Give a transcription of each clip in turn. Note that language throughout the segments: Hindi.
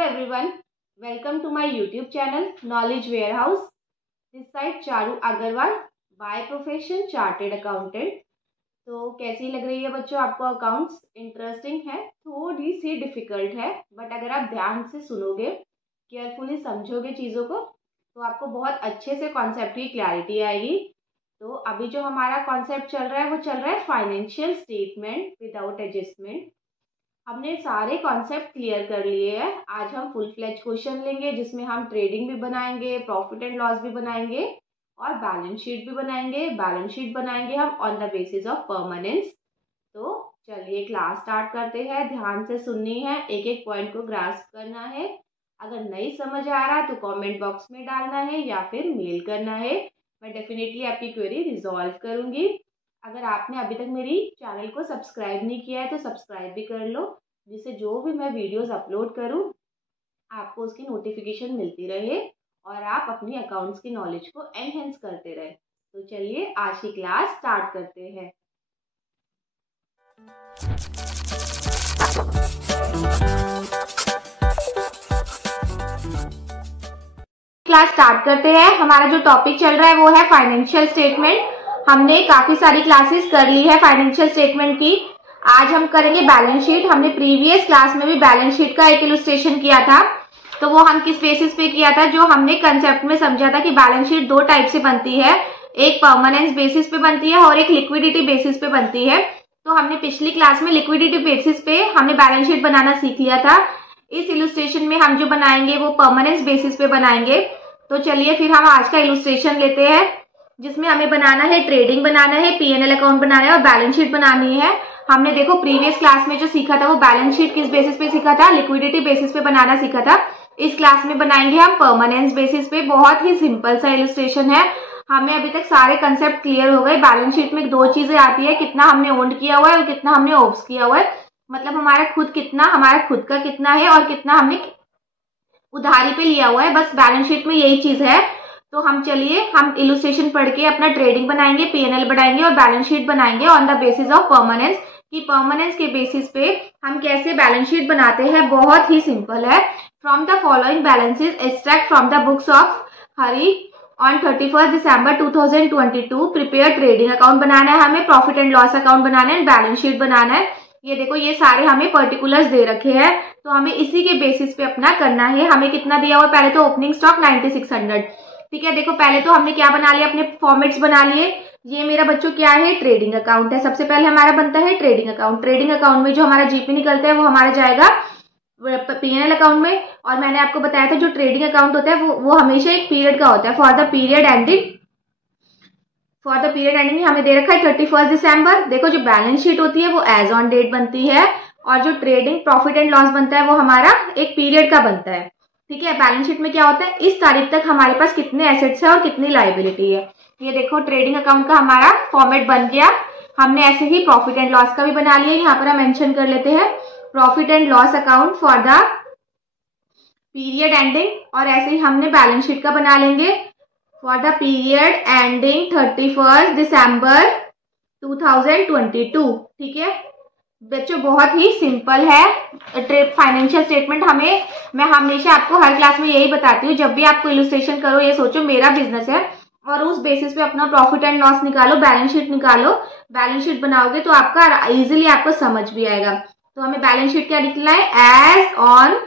everyone, welcome to my YouTube channel Knowledge Warehouse. This side Charu Agarwal, by profession chartered accountant. तो कैसी लग रही है बच्चों आपको अकाउंट्स? इंटरेस्टिंग है, थोड़ी सी डिफिकल्ट है, बट अगर आप ध्यान से सुनोगे, केयरफुली समझोगे चीज़ों को, तो आपको बहुत अच्छे से कॉन्सेप्ट की क्लैरिटी आएगी। तो अभी जो हमारा कॉन्सेप्ट चल रहा है वो चल रहा है फाइनेंशियल स्टेटमेंट विदाउट एडजस्टमेंट। हमने सारे कॉन्सेप्ट क्लियर कर लिए हैं। आज हम फुल फ्लेज क्वेश्चन लेंगे जिसमें हम ट्रेडिंग भी बनाएंगे, प्रॉफिट एंड लॉस भी बनाएंगे और बैलेंस शीट भी बनाएंगे। बैलेंस शीट बनाएंगे हम on the basis of permanence. तो चलिए क्लास स्टार्ट करते हैं। ध्यान से सुननी है, एक एक पॉइंट को ग्रास्प करना है। अगर नहीं समझ आ रहा तो कमेंट बॉक्स में डालना है या फिर मेल करना है। मैं डेफिनेटली आपकी क्वेरी रिजॉल्व करूंगी। अगर आपने अभी तक मेरी चैनल को सब्सक्राइब नहीं किया है तो सब्सक्राइब भी कर लो, जिससे जो भी मैं वीडियोस अपलोड करूं आपको उसकी नोटिफिकेशन मिलती रहे और आप अपनी अकाउंट्स की नॉलेज को एनहेंस करते रहे। तो चलिए आज की क्लास स्टार्ट करते हैं। क्लास स्टार्ट करते हैं। हमारा जो टॉपिक चल रहा है वो है फाइनेंशियल स्टेटमेंट। हमने काफी सारी क्लासेस कर ली है फाइनेंशियल स्टेटमेंट की। आज हम करेंगे बैलेंस शीट। हमने प्रीवियस क्लास में भी बैलेंस शीट का एक इलस्ट्रेशन किया था। तो वो हम किस बेसिस पे किया था? जो हमने कंसेप्ट में समझा था कि बैलेंस शीट दो टाइप से बनती है, एक परमानेंस बेसिस पे बनती है और एक लिक्विडिटी बेसिस पे बनती है। तो हमने पिछली क्लास में लिक्विडिटी बेसिस पे हमने बैलेंस शीट बनाना सीख लिया था। इस इलस्ट्रेशन में हम जो बनाएंगे वो परमानेंस बेसिस पे बनाएंगे। तो चलिए फिर हम आज का इलस्ट्रेशन लेते हैं, जिसमें हमें बनाना है ट्रेडिंग बनाना है, P&L अकाउंट बनाना है और बैलेंस शीट बनानी है। हमने देखो प्रीवियस क्लास में जो सीखा था वो बैलेंस शीट किस बेसिस पे सीखा था? लिक्विडिटी बेसिस पे बनाना सीखा था। इस क्लास में बनाएंगे हम परमानेंस बेसिस पे। बहुत ही सिंपल सा इलस्ट्रेशन है। हमें अभी तक सारे कंसेप्ट क्लियर हो गए। बैलेंस शीट में दो चीजें आती है, कितना हमने ओन्ड किया हुआ है और कितना हमने ऑब्स किया हुआ है। मतलब हमारा खुद का कितना है और कितना हमने उधारी पे लिया हुआ है। बस बैलेंस शीट में यही चीज है। तो हम इलस्ट्रेशन पढ़ के अपना ट्रेडिंग बनाएंगे, P&L बनाएंगे और बैलेंस शीट बनाएंगे on the basis of permanence. कि परमानेंस के बेसिस पे हम कैसे बैलेंस शीट बनाते हैं। बहुत ही सिंपल है। From the following balances extract from the books of Hari on 31 December 2022 prepare trading account बनाना है, हमें प्रॉफिट एंड लॉस अकाउंट बनाना है, बैलेंस शीट बनाना है। ये देखो ये सारे हमें पर्टिकुलर्स दे रखे हैं, तो हमें इसी के बेसिस पे अपना करना है। हमें कितना दिया हुआ है? पहले तो ओपनिंग स्टॉक 9600। ठीक है, देखो पहले तो हमने क्या बना लिया, अपने फॉर्मेट्स बना लिए। ये मेरा बच्चों क्या है? ट्रेडिंग अकाउंट है। सबसे पहले हमारा बनता है ट्रेडिंग अकाउंट। ट्रेडिंग अकाउंट में जो हमारा जीपी निकलता है वो हमारा जाएगा P&L अकाउंट में। और मैंने आपको बताया था जो ट्रेडिंग अकाउंट होता है वो हमेशा एक पीरियड का होता है। फॉर द पीरियड एंडिंग हमें दे रखा है 31 दिसंबर। देखो जो बैलेंस शीट होती है वो एज ऑन डेट बनती है और जो ट्रेडिंग प्रॉफिट एंड लॉस बनता है वो हमारा एक पीरियड का बनता है। ठीक है, बैलेंस शीट में क्या होता है? इस तारीख तक हमारे पास कितने एसेट्स है और कितनी लायबिलिटी है। ये देखो ट्रेडिंग अकाउंट का हमारा फॉर्मेट बन गया। हमने ऐसे ही प्रॉफिट एंड लॉस का भी बना लिया। यहाँ पर हम मेंशन कर लेते हैं profit and loss account for the period ending, और ऐसे ही हमने बैलेंस शीट का बना लेंगे for the period ending 31 December 2022। ठीक है बच्चों, बहुत ही सिंपल है फाइनेंशियल स्टेटमेंट। मैं हमेशा आपको हर क्लास में यही बताती हूँ, जब भी आपको इलस्ट्रेशन करो ये सोचो मेरा बिजनेस है और उस बेसिस पे अपना प्रॉफिट एंड लॉस निकालो, बैलेंस शीट निकालो। बैलेंस शीट बनाओगे तो आपका इजीली आपको समझ भी आएगा। तो हमें बैलेंस शीट क्या लिखना है? As on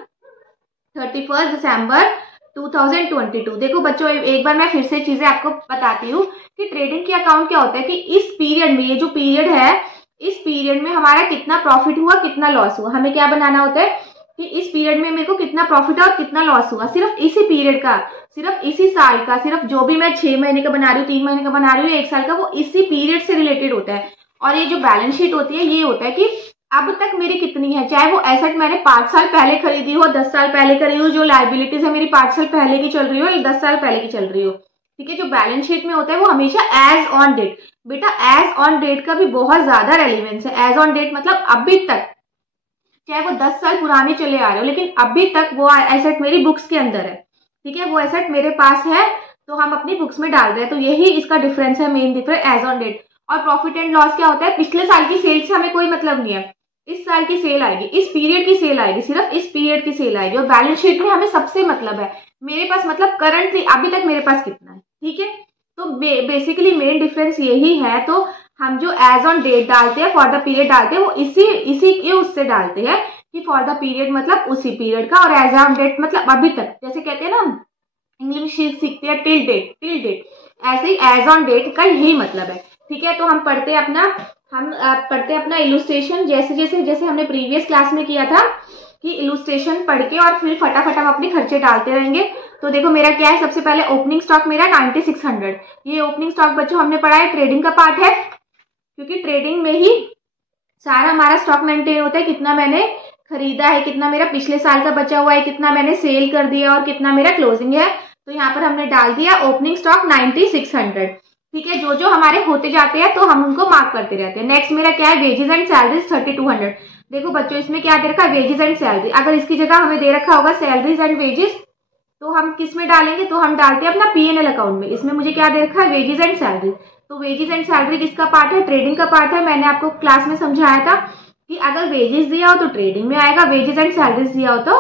31 December 2022। देखो बच्चों एक बार मैं फिर से चीजें आपको बताती हूँ कि ट्रेडिंग के अकाउंट क्या होता है कि इस पीरियड में, ये जो पीरियड है, इस पीरियड में हमारा कितना प्रॉफिट हुआ कितना लॉस हुआ, हमें क्या बनाना होता है कि इस पीरियड में मेरे को कितना प्रॉफिट है और कितना लॉस हुआ, सिर्फ इसी पीरियड का, सिर्फ इसी साल का, सिर्फ जो भी मैं 6 महीने का बना रही हूँ, 3 महीने का बना रही हूँ, 1 साल का, वो इसी पीरियड से रिलेटेड होता है। और ये जो बैलेंस शीट होती है ये होता है कि अब तक मेरी कितनी है, चाहे वो एसेट मैंने 5 साल पहले खरीदी हो, 10 साल पहले खरीदी हो, जो लायबिलिटीज है मेरी 5 साल पहले की चल रही हो या 10 साल पहले की चल रही हो। ठीक है, जो बैलेंस शीट में होता है वो हमेशा एज ऑन डेट। बेटा एज ऑन डेट का भी बहुत ज्यादा रेलिवेंस है। एज ऑन डेट मतलब अभी तक, चाहे वो 10 साल पुराने चले आ रहे हो, लेकिन अभी तक वो एसेट मेरी बुक्स के अंदर है। ठीक है, वो एसेट मेरे पास है तो हम अपनी बुक्स में डाल रहे हैं। तो यही इसका डिफरेंस है, main difference as on date. और प्रॉफिट एंड लॉस क्या होता है? पिछले साल की सेल्स से हमें कोई मतलब नहीं है। इस साल की सेल आएगी, इस पीरियड की सेल आएगी, सिर्फ इस पीरियड की सेल आएगी। और बैलेंस शीट में हमें सबसे मतलब है, मेरे पास मतलब करंटली अभी तक मेरे पास कितना है, ठीक है। तो बेसिकली मेन डिफरेंस यही है। तो हम जो एज ऑन डेट डालते हैं, फॉर द पीरियड डालते हैं, वो इसी के उससे डालते हैं कि फॉर द पीरियड मतलब उसी पीरियड का, और एज ऑन डेट मतलब अभी तक, जैसे कहते हैं ना इंग्लिश सीखते हैं टिल डेट, ऐसे ही एज ऑन डेट का यही मतलब है, ठीक है। तो हम पढ़ते हैं अपना इलुस्ट्रेशन, जैसे हमने प्रीवियस क्लास में किया था कि इलुस्ट्रेशन पढ़ के और फिर फटाफट हम अपने खर्चे डालते रहेंगे। तो देखो मेरा क्या है, सबसे पहले ओपनिंग स्टॉक मेरा 9600। ये ओपनिंग स्टॉक बच्चों हमने पढ़ा है, ट्रेडिंग का पार्ट है, क्योंकि ट्रेडिंग में ही सारा हमारा स्टॉक मेंटेन होता है, कितना मैंने खरीदा है, कितना मेरा पिछले साल का बचा हुआ है, कितना मैंने सेल कर दिया और कितना मेरा क्लोजिंग है। तो यहाँ पर हमने डाल दिया ओपनिंग स्टॉक 9600, ठीक है। जो हमारे होते जाते हैं तो हम उनको मार्क करते रहते हैं। नेक्स्ट मेरा क्या है, वेजेस एंड सैलरीज 3200। देखो बच्चों इसमें क्या दे रखा है, वेजेस एंड सैलरी। अगर इसकी जगह हमें दे रखा होगा सैलरीज एंड वेजेस, तो हम किस में डालेंगे, तो हम डालते हैं अपना P&L अकाउंट में। इसमें मुझे क्या दे रखा है, वेजेस एंड सैलरी। तो वेजेस एंड सैलरी किसका पार्ट है, ट्रेडिंग का पार्ट है। मैंने आपको क्लास में समझाया था कि अगर वेजेस दिया हो तो ट्रेडिंग में आएगा, वेजेस एंड सैलरीज दिया हो तो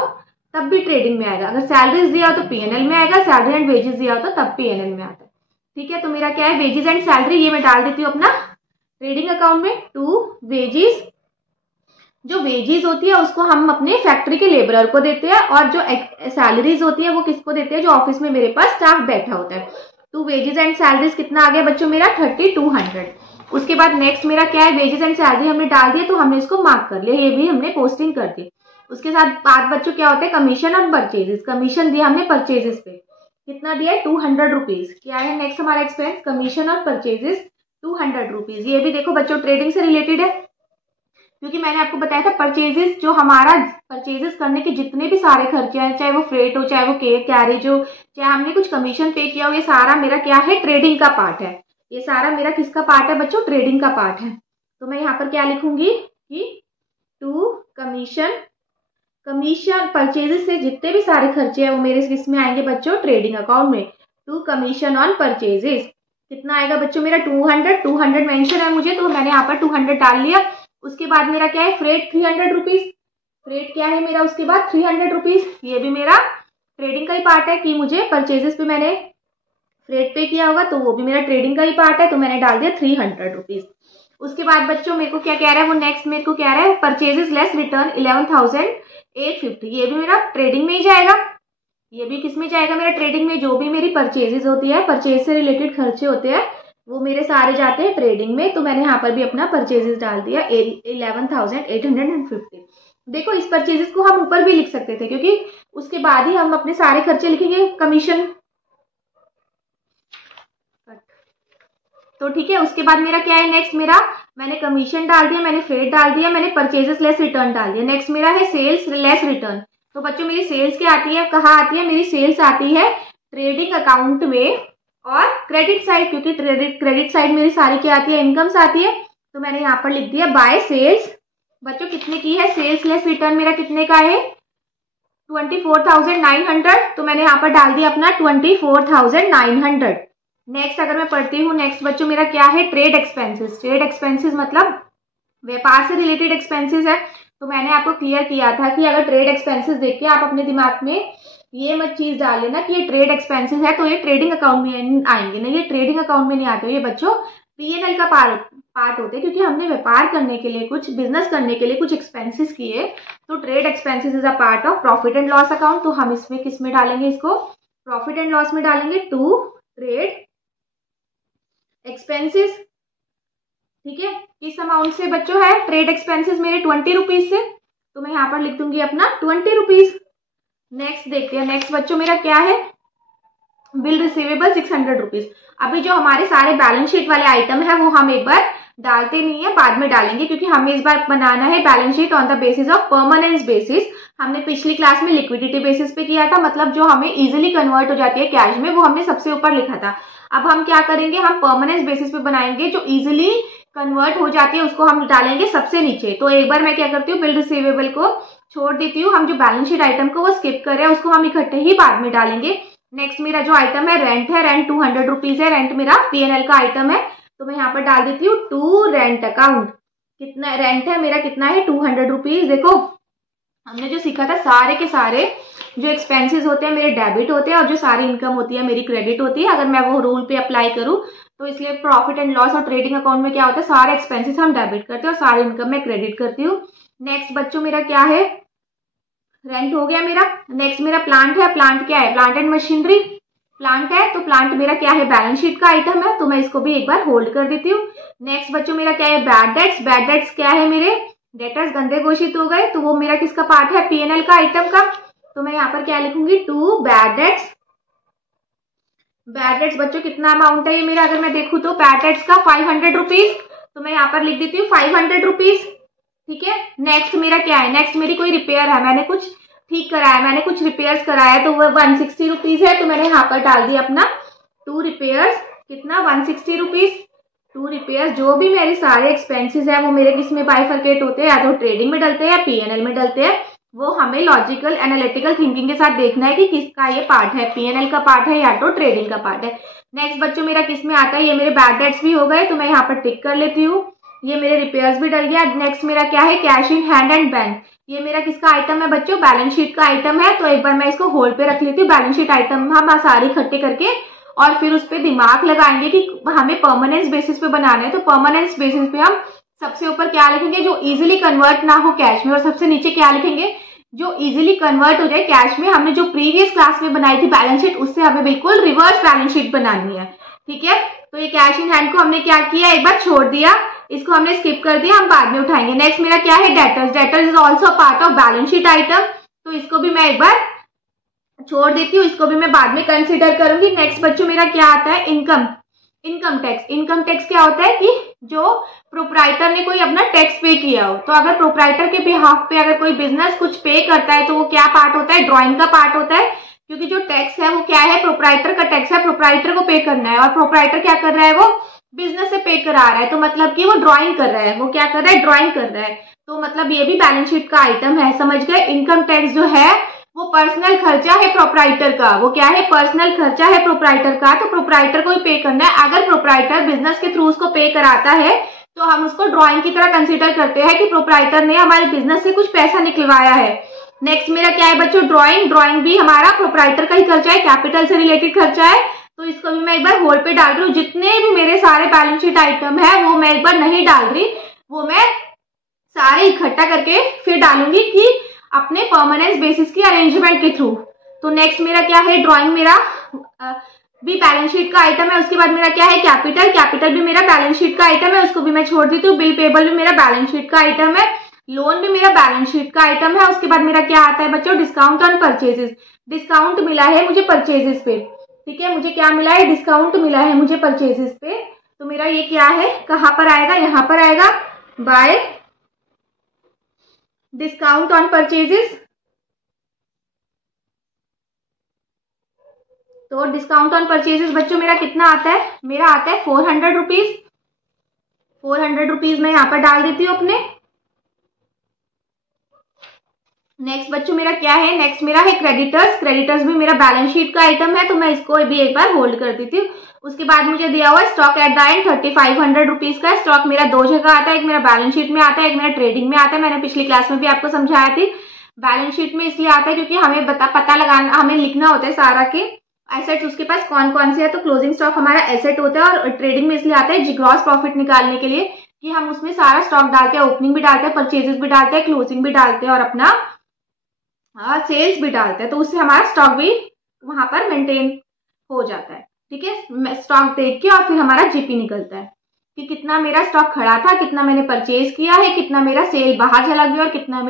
तब भी ट्रेडिंग में आएगा, अगर सैलरीज दिया हो तो P&L में आएगा, सैलरी एंड वेजेस दिया हो तो तब P&L में आता है, ठीक है। तो मेरा क्या है, वेजेस एंड सैलरी, ये मैं डाल देती हूँ अपना ट्रेडिंग अकाउंट में। टू वेजेस, जो वेजेस होती है उसको हम अपने फैक्ट्री के लेबरर को देते हैं, और जो सैलरीज होती है वो किसको देते हैं, जो ऑफिस में मेरे पास स्टाफ बैठा होता है। तो वेजेस एंड सैलरीज कितना आ गया बच्चों मेरा 3200। उसके बाद नेक्स्ट मेरा क्या है, वेजेस एंड सैलरी हमने डाल दिया, तो हमने इसको मार्क कर लिया, ये भी हमने पोस्टिंग कर दी। उसके साथ बाद बच्चों क्या होता है, कमीशन और परचेजेस। कमीशन दिया हमने परचेजेस पे, कितना दिया है, 200 रुपीज। क्या है नेक्स्ट हमारा एक्सपेंस, कमीशन और परचेजेस 200 रुपीज। ये भी देखो बच्चों ट्रेडिंग से रिलेटेड है, क्योंकि मैंने आपको बताया था परचेजेस, जो हमारा परचेजेस करने के जितने भी सारे खर्चे हैं, चाहे वो फ्रेट हो, चाहे वो कैरेज हो, चाहे हमने कुछ कमीशन पे किया हो, ये सारा मेरा क्या है, ट्रेडिंग का पार्ट है। ये सारा मेरा किसका पार्ट है बच्चों, ट्रेडिंग का पार्ट है। तो मैं यहाँ पर क्या लिखूंगी कि टू कमीशन परचेजेस से जितने भी सारे खर्चे हैं वो मेरे किस में आएंगे बच्चों, ट्रेडिंग अकाउंट में। टू कमीशन ऑन परचेजेस कितना आएगा बच्चों मेरा 200 मेंशन है मुझे, तो मैंने यहाँ पर 200 डाल लिया। उसके बाद मेरा क्या है, फ्रेट 300 रुपीज। फ्रेट क्या है मेरा, उसके बाद 300 रुपीज। ये भी मेरा ट्रेडिंग का ही पार्ट है कि मुझे परचेजेस पे मैंने फ्रेट पे किया होगा, तो वो भी मेरा ट्रेडिंग का ही पार्ट है, तो मैंने डाल दिया 300 रुपीज। उसके बाद बच्चों मेरे को क्या कह रहा है, वो नेक्स्ट मेरे को कह रहा है परचेजेस लेस रिटर्न 11,850। ये भी मेरा ट्रेडिंग में ही जाएगा, ये भी किस में जाएगा मेरा, ट्रेडिंग में। जो भी मेरी परचेजेस होती है, परचेज से रिलेटेड खर्चे होते हैं, वो मेरे सारे जाते हैं ट्रेडिंग में। तो मैंने यहाँ पर भी अपना परचेजेस डाल दिया 11,850। देखो इस परचेजेस को हम ऊपर भी लिख सकते थे, क्योंकि उसके बाद ही हम अपने सारे खर्चे लिखेंगे, कमीशन। तो ठीक है, उसके बाद मेरा क्या है, नेक्स्ट मेरा मैंने कमीशन डाल दिया, मैंने फ्रेट डाल दिया, मैंने परचेजेस लेस रिटर्न डाल दिया। नेक्स्ट मेरा है सेल्स लेस रिटर्न। तो बच्चों मेरी सेल्स क्या आती है, कहाँ आती है, मेरी सेल्स आती है ट्रेडिंग अकाउंट में और क्रेडिट साइड, क्योंकि क्रेडिट साइड मेरी सारी क्या आती है, इनकम्स आती है। तो मैंने यहाँ पर लिख दिया बाय सेल्स। बच्चों कितने की है, सेल्स लेस रिटर्न मेरा कितने का है, 24,900। तो मैंने यहाँ पर डाल दिया अपना 24,900। नेक्स्ट अगर मैं पढ़ती हूँ, नेक्स्ट बच्चों मेरा क्या है, ट्रेड एक्सपेंसेस। ट्रेड एक्सपेंसेस मतलब व्यापार से रिलेटेड एक्सपेंसेस है। तो मैंने आपको क्लियर किया था कि अगर ट्रेड एक्सपेंसेस देख के आप अपने दिमाग में ये मत चीज डाल लेना कि ये ट्रेड एक्सपेंसेस है तो ये ट्रेडिंग अकाउंट में आएंगे, नहीं, ये ट्रेडिंग अकाउंट में नहीं आते, ये बच्चों P&L का पार्ट होते हैं, क्योंकि हमने व्यापार करने के लिए, कुछ बिजनेस करने के लिए कुछ एक्सपेंसेस किए। तो trade expenses is a part of profit and loss account. तो हम इसमें किस में डालेंगे, इसको प्रॉफिट एंड लॉस में डालेंगे, टू ट्रेड एक्सपेंसेस। ठीक है, किस अमाउंट से बच्चों है ट्रेड एक्सपेंसेस मेरे 20 रुपीज से, तो मैं यहाँ पर लिख दूंगी अपना 20 रुपीज। नेक्स्ट देखते हैं, नेक्स्ट बच्चों मेरा क्या है, बिल रिसीवेबल 600 रुपीज। अभी जो हमारे सारे बैलेंस शीट वाले आइटम है वो हम एक बार डालते नहीं है, बाद में डालेंगे, क्योंकि हमें इस बार बनाना है balance sheet on the basis of permanence basis. हमने पिछली क्लास में लिक्विडिटी बेसिस पे किया था, मतलब जो हमें इजीली कन्वर्ट हो जाती है कैश में, वो हमने सबसे ऊपर लिखा था। अब हम क्या करेंगे, हम परमानेंस बेसिस पे बनाएंगे, जो इजीली कन्वर्ट हो जाती है उसको हम डालेंगे सबसे नीचे। तो एक बार मैं क्या करती हूँ, बिल रिसीवेबल को छोड़ देती हूँ, हम जो बैलेंस शीट आइटम को वो स्किप कर रहे हैं उसको हम इकट्ठे ही बाद में डालेंगे। नेक्स्ट मेरा जो आइटम है रेंट है, रेंट 200 रुपीज है, रेंट मेरा P&L का आइटम है, तो मैं यहाँ पर डाल देती हूँ टू रेंट अकाउंट। कितना रेंट है मेरा, कितना है 200 रुपीज। देखो हमने जो सीखा था सारे के सारे जो एक्सपेंसेस होते हैं मेरे डेबिट होते हैं और जो सारी इनकम होती है मेरी क्रेडिट होती है, अगर मैं वो रूल पे अप्लाई करूँ तो। इसलिए प्रॉफिट एंड लॉस और ट्रेडिंग अकाउंट में क्या होता है, सारे एक्सपेंसेस हम डेबिट करते हैं और सारी इनकम में क्रेडिट करती हूँ। नेक्स्ट बच्चों मेरा क्या है, रेंट हो गया मेरा। नेक्स्ट मेरा प्लांट है। प्लांट क्या है, प्लांट एंड मशीनरी। प्लांट है तो प्लांट मेरा क्या है, बैलेंस शीट का आइटम है, तो मैं इसको भी एक बार होल्ड कर देती हूँ। नेक्स्ट बच्चों मेरा क्या है, बैड डेट्स। बैड डेट्स क्या है, मेरे डेटर्स गंदे घोषित हो गए, तो वो मेरा किसका पार्ट है, पीएनएल का आइटम का। तो मैं यहाँ पर क्या लिखूंगी, 2 बैड डेट्स। बैड डेट्स बच्चों कितना अमाउंट है ये मेरा, अगर मैं देखूँ तो बैड डेट्स का 500 रुपीज, तो मैं यहाँ पर लिख देती हूँ 500 रुपीज। ठीक है। नेक्स्ट मेरा क्या है, नेक्स्ट मेरी कोई रिपेयर है, मैंने कुछ ठीक कराया, मैंने कुछ रिपेयर्स कराया, तो वो 160 रुपीज है, तो मैंने यहाँ पर डाल दिया अपना 2 रिपेयर्स। कितना, 160 रुपीज। 2 रिपेयर्स। जो भी मेरे सारे एक्सपेंसेस है वो मेरे किस में बाइफरकेट होते हैं, या तो ट्रेडिंग में डलते हैं या पीएनएल में डलते हैं। वो हमें लॉजिकल एनालिटिकल थिंकिंग के साथ देखना है कि किसका ये पार्ट है, पीएनएल का पार्ट है या तो ट्रेडिंग का पार्ट है। नेक्स्ट बच्चों मेरा किस में आता है, ये मेरे बैड डेट्स भी हो गए, तो मैं यहाँ पर टिक कर लेती हूँ। ये मेरे रिपेयर्स भी डल गया। नेक्स्ट मेरा क्या है, cash in hand and bank. ये मेरा किसका आइटम है बच्चों, बैलेंस शीट का आइटम है, तो एक बार मैं इसको होल्ड पे रख लेती हूँ। बैलेंस शीट आइटम हम सारे इकट्ठे करके और फिर उस पर दिमाग लगाएंगे कि हमें परमानेंस बेसिस पे बनाना है, तो परमानेंस बेसिस पे हम सबसे ऊपर क्या लिखेंगे, जो इजीली कन्वर्ट ना हो कैश में, और सबसे नीचे क्या लिखेंगे, जो इजीली कन्वर्ट हो जाए कैश में। हमने जो प्रीवियस क्लास में बनाई थी बैलेंस शीट, उससे हमें बिल्कुल रिवर्स बैलेंस शीट बनानी है। ठीक है। तो ये कैश इन हैंड को हमने क्या किया, एक बार छोड़ दिया, इसको हमने स्किप कर दिया, हम बाद में उठाएंगे। नेक्स्ट मेरा क्या है, debtors. Debtors is also part of balance sheet item, तो इसको भी मैं एक बार छोड़ देती हूँ, इसको भी मैं बाद में कंसीडर करूंगी। नेक्स्ट बच्चों मेरा क्या आता है, income. Income tax. Income tax क्या होता है कि जो प्रोप्राइटर ने कोई अपना टैक्स पे किया हो, तो अगर प्रोप्राइटर के बिहाफ पे अगर कोई बिजनेस कुछ पे करता है तो वो क्या पार्ट होता है, ड्राइंग का पार्ट होता है, क्योंकि जो टैक्स है वो क्या है, प्रोप्राइटर का टैक्स है, प्रोप्राइटर को पे करना है, और प्रोप्राइटर क्या कर रहा है, वो बिजनेस से पे करा रहा है, तो मतलब कि वो ड्राइंग कर रहा है, वो क्या कर रहा है, ड्राइंग कर रहा है, तो मतलब ये भी बैलेंस शीट का आइटम है। समझ गए। इनकम टैक्स जो है वो पर्सनल खर्चा है प्रोप्राइटर का, वो क्या है, पर्सनल खर्चा है प्रोप्राइटर का, तो प्रोप्राइटर को ही पे करना है। अगर प्रोप्राइटर बिजनेस के थ्रू उसको पे कराता है तो हम उसको ड्राइंग की तरह कंसीडर करते हैं कि प्रोप्राइटर ने हमारे बिजनेस से कुछ पैसा निकलवाया है। नेक्स्ट मेरा क्या है बच्चों, ड्राइंग। ड्राइंग भी हमारा प्रोप्राइटर का ही खर्चा है, कैपिटल से रिलेटेड खर्चा है, तो इसको भी मैं एक बार होल्ड पे डाल रही हूँ। जितने भी मेरे सारे बैलेंस शीट आइटम है वो मैं एक बार नहीं डाल रही, वो मैं सारे इकट्ठा करके फिर डालूंगी कि अपने परमानेंस बेसिस की अरेंजमेंट के थ्रू। तो नेक्स्ट मेरा क्या है, ड्राइंग मेरा भी बैलेंस शीट का आइटम है। उसके बाद मेरा क्या है, कैपिटल। कैपिटल भी मेरा बैलेंस शीट का आइटम है, उसको भी मैं छोड़ देती हूँ। बिल पेबल भी मेरा बैलेंस शीट का आइटम है। लोन भी मेरा बैलेंस शीट का आइटम है। उसके बाद मेरा क्या आता है बच्चों, डिस्काउंट ऑन परचेजेस। डिस्काउंट मिला है मुझे परचेजेस पे। ठीक है, मुझे क्या मिला है, डिस्काउंट मिला है मुझे परचेजेस पे, तो मेरा ये क्या है, कहाँ पर आएगा, यहाँ पर आएगा, बाय डिस्काउंट ऑन परचेजेस। तो डिस्काउंट ऑन परचेजेस बच्चों मेरा कितना आता है, मेरा आता है 400 रुपीज। 400 रुपीज मैं यहाँ पर डाल देती हूँ अपने। नेक्स्ट बच्चों मेरा क्या है, नेक्स्ट मेरा है क्रेडिटर्स। क्रेडिटर्स भी मेरा बैलेंस शीट का आइटम है, तो मैं इसको भी एक बार होल्ड कर देती हूँ। उसके बाद मुझे दिया हुआ stock at the end 3500 rupees का। स्टॉक मेरा दो जगह आता है, एक मेरा बैलेंस शीट में आता है, एक मेरा ट्रेडिंग में आता है। मैंने पिछली क्लास में भी आपको समझाया थी। बैलेंस शीट में इसलिए आता है क्योंकि हमें पता लगाना, हमें लिखना होता है सारा के एसेट्स उसके पास कौन कौन से है, तो क्लोजिंग स्टॉक हमारा एसेट होता है। और ट्रेडिंग में इसलिए आता है ग्रॉस प्रॉफिट निकालने के लिए कि हम उसमें सारा स्टॉक डालते हैं, ओपनिंग भी डालते हैं, परचेजेस भी डालते हैं, क्लोजिंग भी डालते हैं और अपना सेल्स भी डालते हैं, तो उससे हमारा स्टॉक भी वहां पर मेंटेन हो जाता है। ठीक है, स्टॉक देख के और फिर हमारा जीपी निकलता है कि कितना मेरा स्टॉक खड़ा था, कितना मैंने परचेज किया है, कितना मेरा सेल बाहर चला गया और कितना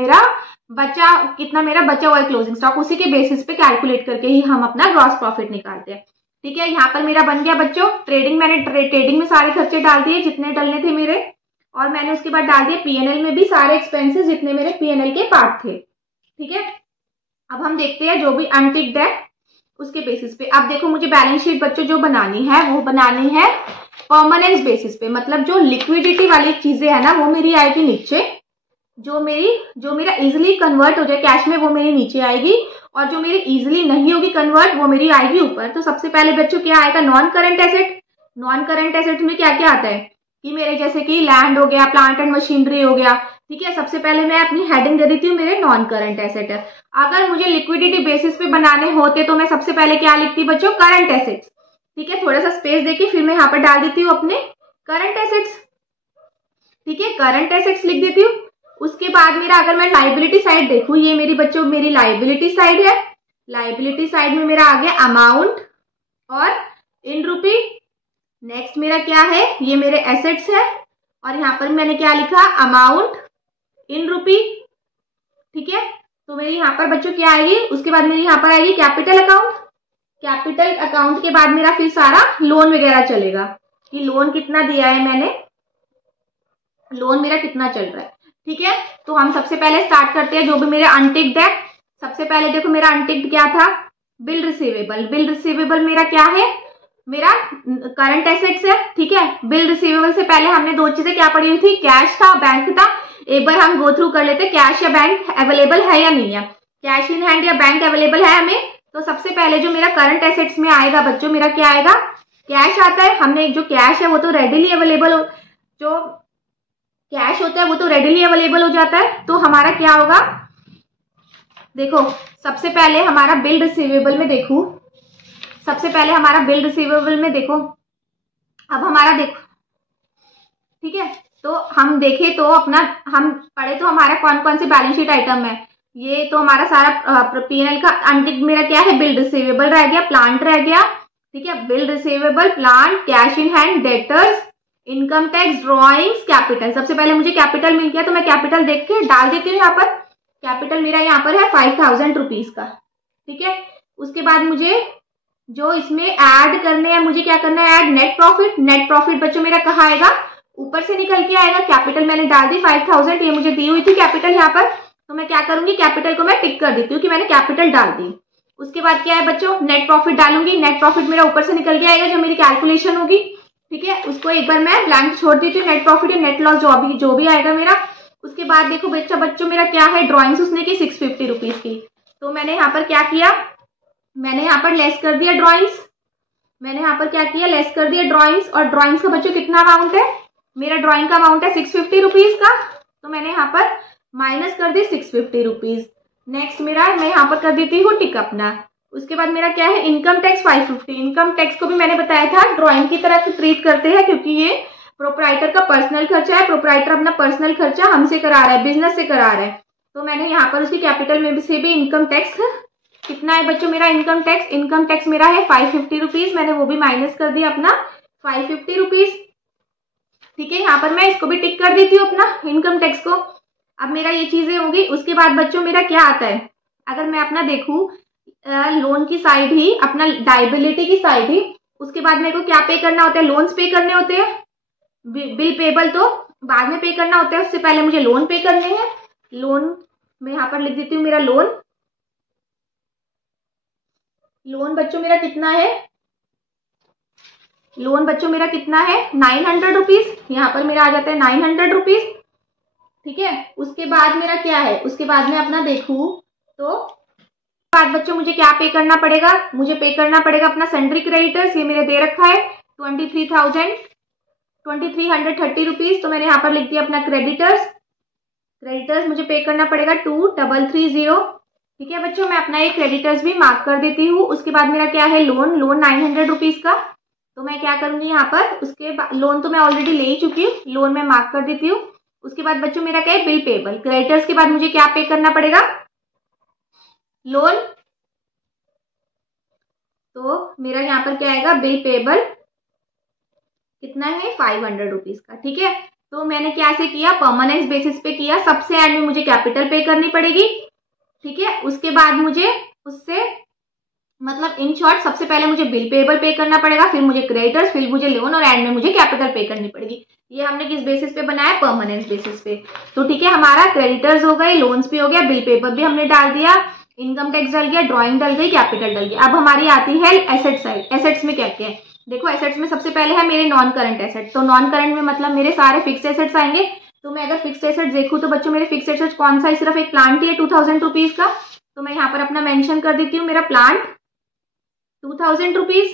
मेरा बचा हुआ है क्लोजिंग स्टॉक। उसी के बेसिस पे कैलकुलेट करके ही हम अपना ग्रॉस प्रॉफिट निकालते हैं। ठीक है, यहाँ पर मेरा बन गया बच्चों ट्रेडिंग। मैंने ट्रेडिंग में सारे खर्चे डाल दिए जितने डलने थे मेरे, और मैंने उसके बाद डाल दिए पीएनएल में भी सारे एक्सपेंसेस जितने मेरे पीएनएल के पार्ट थे। ठीक है, अब हम देखते हैं जो भी अनटिक्ड है उसके बेसिस पे। अब देखो मुझे बैलेंस शीट बच्चों जो बनानी है वो बनानी है परमानेंस बेसिस पे, मतलब जो लिक्विडिटी वाली चीजें है ना वो मेरी आएगी नीचे, जो मेरा इजीली कन्वर्ट हो जाए कैश में वो मेरी नीचे आएगी, और जो मेरी इजीली नहीं होगी कन्वर्ट वो मेरी आएगी ऊपर। तो सबसे पहले बच्चों क्या आएगा, non current asset. Non current asset में क्या क्या आता है, कि मेरे जैसे कि लैंड हो गया, प्लांट एंड मशीनरी हो गया, ठीक है। सबसे पहले मैं अपनी हेडिंग दे देती हूँ मेरे नॉन करंट एसेट है। अगर मुझे लिक्विडिटी बेसिस पे बनाने होते तो मैं सबसे पहले क्या लिखती बच्चों, करंट एसेट्स, ठीक है। थोड़ा सा स्पेस देके फिर मैं यहाँ पर डाल देती हूँ अपने करंट एसेट्स, ठीक है, करंट एसेट्स लिख देती हूँ। उसके बाद मेरा अगर मैं लाइबिलिटी साइड देखूँ, ये मेरी बच्चों मेरी लाइबिलिटी साइड है। लाइबिलिटी साइड में मेरा आ गया अमाउंट और इन रूपी। नेक्स्ट मेरा क्या है, ये मेरे एसेट्स है और यहाँ पर मैंने क्या लिखा, अमाउंट इन रूपी, ठीक है। तो मेरी यहाँ पर बच्चों क्या आएगी, उसके बाद मेरी यहाँ पर आएगी कैपिटल अकाउंट। कैपिटल अकाउंट के बाद मेरा फिर सारा लोन वगैरह चलेगा कि लोन कितना दिया है मैंने, लोन मेरा कितना चल रहा है, ठीक है। तो हम सबसे पहले स्टार्ट करते हैं जो भी मेरे अनटिक्ड है। सबसे पहले देखो मेरा अनटिक्ड क्या था, बिल रिसीवेबल। बिल रिसीवेबल मेरा क्या है, मेरा करंट एसेट्स है, ठीक है। बिल रिसीवेबल से पहले हमने दो चीजें क्या पढ़ी हुई थी, कैश था, बैंक था। एक बार हम गो थ्रू कर लेते, कैश या बैंक अवेलेबल है या नहीं है, कैश इन हैंड या बैंक अवेलेबल है हमें। तो सबसे पहले जो मेरा करंट एसेट्स में आएगा बच्चों, मेरा क्या आएगा, कैश आता है। हमने जो कैश है वो तो रेडिली अवेलेबल हो, जो कैश होता है वो तो रेडिली अवेलेबल हो जाता है। तो हमारा क्या होगा, देखो सबसे पहले हमारा बिल रिसीवेबल में देखूं, सबसे पहले हमारा बिल रिसीवेबल में देखो, अब हमारा देखो, ठीक है। तो हम देखें तो अपना, हम पढ़े तो हमारा कौन कौन से बैलेंस शीट आइटम है, ये तो हमारा सारा पीएनएल का अनटिक्ड मेरा क्या है, बिल रिसीवेबल रह गया, प्लांट रह गया, ठीक है। Bill receivable, plant, cash in hand, debtors, income tax, drawings, capital. सबसे पहले मुझे कैपिटल मिल गया तो मैं कैपिटल देख के डाल देती हूँ यहाँ पर। कैपिटल मेरा यहाँ पर है 5000 रुपीज का, ठीक है। उसके बाद मुझे जो इसमें ऐड करने हैं, मुझे क्या करना है, add net profit. Net profit बच्चों मेरा कहाँ आएगा, ऊपर से निकल के आएगा। कैपिटल मैंने डाल दी 5000, ये मुझे दी हुई थी कैपिटल यहाँ पर, तो मैं क्या करूंगी, कैपिटल को मैं टिक कर देती हूँ कि मैंने कैपिटल डाल दी। उसके बाद क्या है बच्चों, नेट प्रॉफिट डालूंगी। नेट प्रॉफिट मेरा ऊपर से निकल के आएगा, जो मेरी कैलकुलेशन होगी, ठीक है। उसको एक बार मैं ब्लैंक छोड़ देती हूँ, नेट प्रॉफिट या नेट लॉस जो भी आएगा मेरा। उसके बाद देखो बच्चों मेरा क्या है, ड्रॉइंग्स उसने की 650 रुपीज की। तो मैंने यहाँ पर क्या किया, मैंने यहाँ पर लेस कर दिया ड्रॉइंग्स, मैंने यहाँ पर क्या किया, लेस कर दिया ड्रॉइंग्स। और ड्रॉइंग्स का बच्चों कितना अमाउंट है, मेरा ड्रॉइंग का अमाउंट है 650 रुपीज का, तो मैंने यहाँ पर माइनस कर दी 650 रुपीज। नेक्स्ट मेरा मैं यहाँ पर कर देती हूँ टिक अपना। उसके बाद मेरा क्या है, इनकम टैक्स 550। इनकम टैक्स को भी मैंने बताया था ड्रॉइंग की तरह से ट्रीट करते हैं, क्योंकि ये प्रोप्राइटर का पर्सनल खर्चा है। प्रोप्राइटर अपना पर्सनल खर्चा हमसे करा रहा है, बिजनेस से करा रहा है। तो मैंने यहाँ पर उसकी कैपिटल में से भी इनकम टैक्स कितना है बच्चों, मेरा इनकम टैक्स मेरा है 550 रुपीज, मैंने वो भी माइनस कर दिया अपना 550 रुपीज, ठीक है। यहाँ पर मैं इसको भी टिक कर देती हूँ अपना इनकम टैक्स को। अब मेरा ये चीजें होगी। उसके बाद बच्चों मेरा क्या आता है, अगर मैं अपना देखूं लोन की साइड ही, अपना लायबिलिटी की साइड ही, उसके बाद मेरे को क्या पे करना होता है, लोन्स पे करने होते हैं। बिल पेबल तो बाद में पे करना होता है, उससे पहले मुझे लोन पे करने हैं। लोन मैं यहाँ पर लिख देती हूँ, मेरा लोन बच्चों मेरा कितना है, लोन बच्चों मेरा कितना है 900 रुपीज, यहाँ पर मेरा आ जाता है 900 रुपीज, ठीक है। उसके बाद मेरा क्या है, उसके बाद में अपना देखूं तो बाद बच्चों मुझे क्या पे करना पड़ेगा, मुझे पे करना पड़ेगा अपना सैंड्री क्रेडिटर्स, ये मेरे दे रखा है 2330 रुपीज, तो मैंने यहाँ पर लिख दिया अपना क्रेडिटर्स मुझे पे करना पड़ेगा 2330, ठीक है बच्चों। मैं अपना एक क्रेडिटर्स भी मार्क कर देती हूँ। उसके बाद मेरा क्या है, लोन 900 रुपीज का, तो मैं क्या करूंगी यहाँ पर, उसके बाद लोन तो मैं ऑलरेडी ले ही चुकी हूँ, लोन मैं मार्क कर देती हूँ। उसके बाद बच्चों मेरा क्या है, बिल पेबल। क्रेडिटर्स के बाद मुझे क्या पे करना पड़ेगा, लोन, तो मेरा यहाँ पर क्या आएगा, बिल पेबल कितना है 500 रुपीज का, ठीक है। तो मैंने क्या से किया, परमानेंट बेसिस पे किया। सबसे एंड में मुझे कैपिटल पे करनी पड़ेगी, ठीक है। उसके बाद मुझे उससे मतलब इन शॉर्ट सबसे पहले मुझे बिल पेबल पे करना पड़ेगा, फिर मुझे क्रेडिटर्स, फिर मुझे लोन और एंड में मुझे कैपिटल पे करनी पड़ेगी। ये हमने किस बेसिस पे बनाया, परमानेंट बेसिस पे। तो ठीक है, हमारा क्रेडिटर्स हो गए, लोन्स भी हो गया, बिल पेपर भी हमने डाल दिया, इनकम टैक्स डल गया, ड्रॉइंग डल गई, कैपिटल डल गया। अब हमारी आती है एसेट साइड। एसेट्स में क्या क्या है, देखो एसेट्स में सबसे पहले है मेरे नॉन करंट एसेट। तो नॉन करंट में मतलब मेरे सारे फिक्स एसेट्स आएंगे। तो मैं अगर फिक्स एसेट्स देखूं तो बच्चों मेरे फिक्स एसेट्स कौन सा है, सिर्फ एक प्लांट ही है 2000 रुपीज का, तो मैं यहाँ पर अपना मेंशन कर देती हूँ, मेरा प्लांट 2000 रुपीज,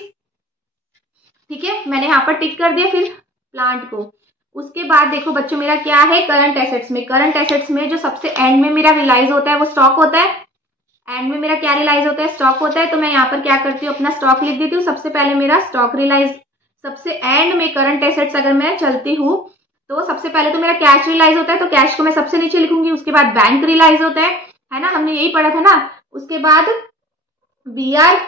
ठीक है। मैंने यहाँ पर टिक कर दिया फिर प्लांट को। उसके बाद देखो बच्चों मेरा क्या है करंट एसेट्स में। करंट एसेट्स में जो सबसे एंड में मेरा रियलाइज होता है वो स्टॉक होता है। एंड में मेरा क्या रियलाइज होता है, स्टॉक होता है। तो मैं यहाँ पर क्या करती हूँ, अपना स्टॉक लिख देती हूँ। सबसे पहले मेरा स्टॉक रियलाइज, सबसे एंड में करंट एसेट्स अगर मैं चलती हूँ तो सबसे पहले तो मेरा कैश रियलाइज होता है, तो कैश को मैं सबसे नीचे लिखूंगी। उसके बाद बैंक रियलाइज होता है ना, हमने यही पढ़ा था ना। उसके बाद बीआर,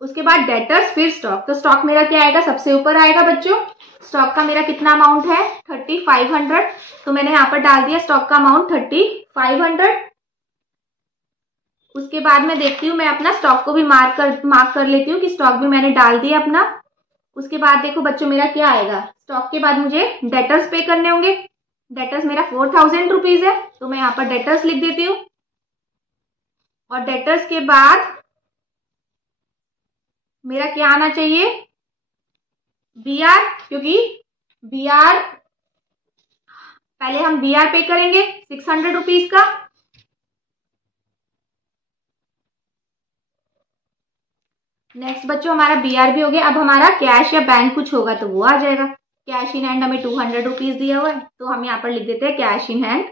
उसके बाद डेटर्स, फिर स्टॉक। तो स्टॉक मेरा क्या आएगा, सबसे ऊपर आएगा बच्चों। स्टॉक का मेरा कितना अमाउंट है, 3500। तो मैंने यहाँ पर डाल दिया स्टॉक का अमाउंट 3500। उसके बाद मैं देखती हूँ, मैं अपना स्टॉक को भी मार्क कर लेती हूँ कि स्टॉक भी मैंने डाल दिया अपना। उसके बाद देखो बच्चों मेरा क्या आएगा, स्टॉक के बाद मुझे डेटर्स पे करने होंगे। डेटर्स मेरा 4000 रुपीज है, तो मैं यहाँ पर डेटर्स लिख देती हूँ। और डेटर्स के बाद मेरा क्या आना चाहिए, बीआर, क्योंकि बीआर पहले हम बीआर पे करेंगे 600 रुपीज का। नेक्स्ट बच्चों हमारा बीआर भी हो गया। अब हमारा कैश या बैंक कुछ होगा तो वो आ जाएगा। कैश इन हैंड हमें 200 रुपीज दिया हुआ है, तो हम यहाँ पर लिख देते हैं cash in hand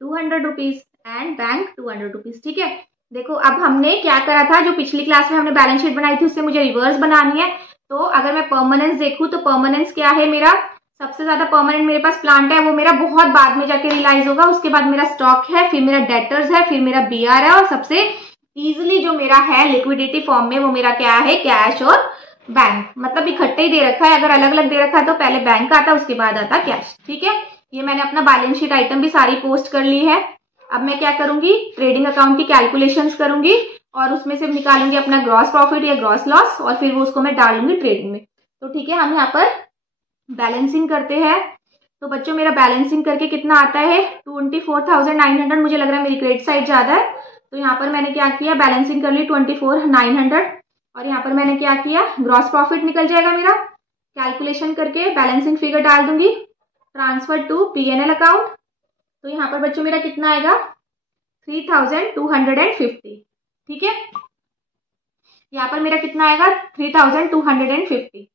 200 rupees and bank 200 rupees. ठीक है, देखो अब हमने क्या करा था, जो पिछली क्लास में हमने बैलेंस शीट बनाई थी उससे मुझे रिवर्स बनानी है। तो अगर मैं परमानेंस देखूं तो परमानेंस क्या है, मेरा सबसे ज्यादा परमानेंट मेरे पास प्लांट है, वो मेरा बहुत बाद में जाके रियलाइज होगा। उसके बाद मेरा स्टॉक है, फिर मेरा डेटर्स है, फिर मेरा बीआर है, और सबसे इजिली जो मेरा है लिक्विडिटी फॉर्म में वो मेरा क्या है, कैश और बैंक। मतलब इकट्ठे ही दे रखा है, अगर अलग अलग दे रखा है तो पहले बैंक आता उसके बाद आता कैश। ठीक है, ये मैंने अपना बैलेंस शीट आइटम भी सारी पोस्ट कर ली है। अब मैं क्या करूंगी, ट्रेडिंग अकाउंट की कैलकुलेशंस करूंगी और उसमें से निकालूंगी अपना ग्रॉस प्रॉफिट या ग्रॉस लॉस, और फिर वो उसको मैं डालूंगी ट्रेडिंग में। तो ठीक है, हम यहाँ पर बैलेंसिंग करते हैं। तो बच्चों मेरा बैलेंसिंग करके कितना आता है, 24,900। मुझे लग रहा है मेरी क्रेडिट साइड ज्यादा है, तो यहाँ पर मैंने क्या किया, बैलेंसिंग कर ली 24,900। और यहाँ पर मैंने क्या किया, ग्रॉस प्रॉफिट निकल जाएगा मेरा। कैलकुलेशन करके बैलेंसिंग फिगर डाल दूंगी, ट्रांसफर टू पीएनएल अकाउंट। तो यहाँ पर बच्चों मेरा कितना आएगा, 3250। ठीक है, यहाँ पर मेरा कितना आएगा, 3250।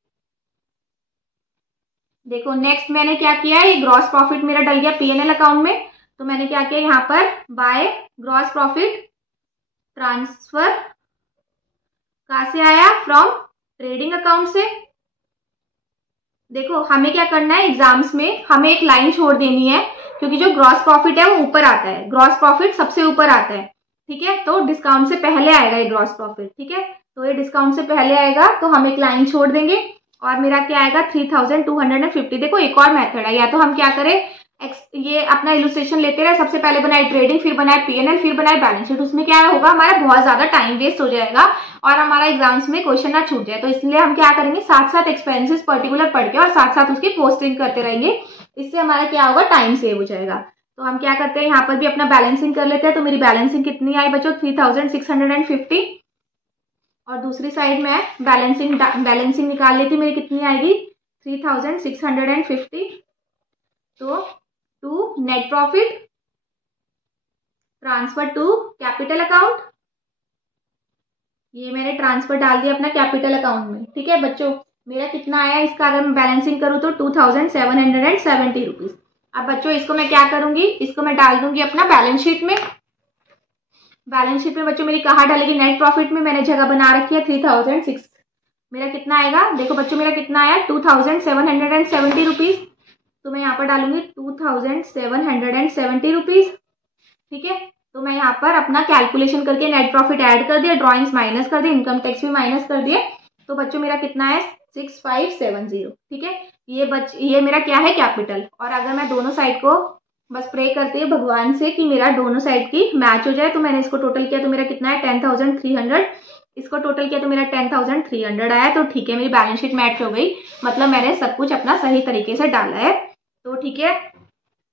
देखो नेक्स्ट मैंने क्या किया, ये ग्रॉस प्रॉफिट मेरा डल गया पीएनएल अकाउंट में। तो मैंने क्या किया, यहाँ पर बाय ग्रॉस प्रॉफिट ट्रांसफर कहाँ से आया, फ्रॉम ट्रेडिंग अकाउंट से। देखो हमें क्या करना है, एग्जाम्स में हमें एक लाइन छोड़ देनी है, क्योंकि जो ग्रॉस प्रॉफिट है वो ऊपर आता है, ग्रॉस प्रॉफिट सबसे ऊपर आता है। ठीक है, तो डिस्काउंट से पहले आएगा ये ग्रॉस प्रॉफिट। ठीक है, तो ये डिस्काउंट से पहले आएगा, तो हम एक लाइन छोड़ देंगे और मेरा क्या आएगा, 3250। देखो एक और मेथड है, या तो हम क्या करें, ये अपना इलुस्ट्रेशन लेते रहे, सबसे पहले बनाए ट्रेडिंग, फिर बनाए पीएनएल, फिर बनाए बैलेंस शीट। उसमें क्या होगा, हमारा बहुत ज्यादा टाइम वेस्ट हो जाएगा और हमारा एग्जाम्स में क्वेश्चन ना छूट जाए। तो इसलिए हम क्या करेंगे, साथ साथ एक्सपेंसेस पर्टिकुलर पढ़ के और साथ साथ उसकी पोस्टिंग करते रहेंगे। इससे हमारा क्या होगा, टाइम सेव हो जाएगा। तो हम क्या करते हैं, यहाँ पर भी अपना बैलेंसिंग कर लेते हैं। तो मेरी बैलेंसिंग कितनी आई बच्चों, 3650। और दूसरी साइड में बैलेंसिंग निकाल लेती हूँ, मेरी कितनी आएगी, 3650। तो to net profit transfer to capital account, ये मैंने ट्रांसफर डाल दिया अपना कैपिटल अकाउंट में। ठीक है बच्चों, मेरा कितना आया इसका, अगर मैं बैलेंसिंग करूँ तो 2770 रुपीज। अब बच्चों इसको मैं क्या करूंगी, इसको मैं डाल दूंगी अपना बैलेंस शीट में। बैलेंस शीट में बच्चों मेरी कहाँ डालेगी, नेट प्रॉफिट में मैंने जगह बना रखी है 3006। मेरा कितना आएगा, देखो बच्चों मेरा कितना आया, 2770 रुपीज। तो मैं यहाँ पर डालूंगी 2770 रुपीज। ठीक है, तो मैं यहाँ पर अपना कैलकुलेशन करके नेट प्रॉफिट ऐड कर दिया, ड्रॉइंग्स माइनस कर दिए, इनकम टैक्स भी माइनस कर दिए। तो बच्चों मेरा कितना है, 6570। ठीक है, ये मेरा क्या है, कैपिटल। और अगर मैं दोनों साइड को बस प्रे करती हूँ भगवान से कि मेरा दोनों साइड की मैच हो जाए। तो मैंने इसको टोटल किया तो मेरा कितना है, 10,300। इसको टोटल किया तो मेरा 10,300 आया। तो ठीक है, मेरी बैलेंस शीट मैच हो गई, मतलब मैंने सब कुछ अपना सही तरीके से डाला है। तो ठीक है,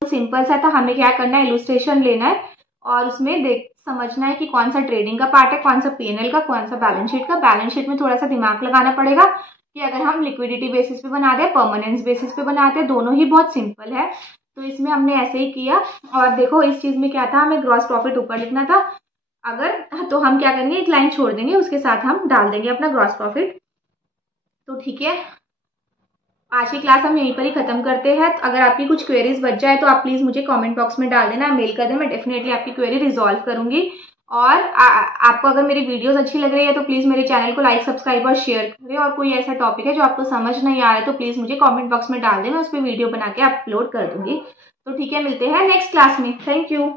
तो सिंपल सा था। हमें क्या करना है, इलुस्ट्रेशन लेना है और उसमें समझना है कि कौन सा ट्रेडिंग का पार्ट है, कौन सा पीएनएल का, कौन सा बैलेंस शीट का। बैलेंस शीट में थोड़ा सा दिमाग लगाना पड़ेगा कि अगर हम लिक्विडिटी बेसिस पे बना दे, परमानेंस बेसिस पे बनाते, दोनों ही बहुत सिंपल है। तो इसमें हमने ऐसे ही किया। और देखो इस चीज में क्या था, हमें ग्रॉस प्रॉफिट ऊपर लिखना था, अगर तो हम क्या करेंगे, एक लाइन छोड़ देंगे, उसके साथ हम डाल देंगे अपना ग्रॉस प्रॉफिट। तो ठीक है, आज की क्लास हम यहीं पर ही खत्म करते हैं। तो अगर आपकी कुछ क्वेरीज बच जाए तो आप प्लीज़ मुझे कमेंट बॉक्स में डाल देना, मेल कर देना, मैं डेफिनेटली आपकी क्वेरी रिजॉल्व करूंगी। और आपको अगर मेरी वीडियोस अच्छी लग रही है तो प्लीज़ मेरे चैनल को लाइक, सब्सक्राइब और शेयर करें। और कोई ऐसा टॉपिक है जो आपको समझ नहीं आ रहा है तो प्लीज़ मुझे कॉमेंट बॉक्स में डाल देना, उस पर वीडियो बना के अपलोड कर दूंगी। तो ठीक है, मिलते हैं नेक्स्ट क्लास में। Thank you.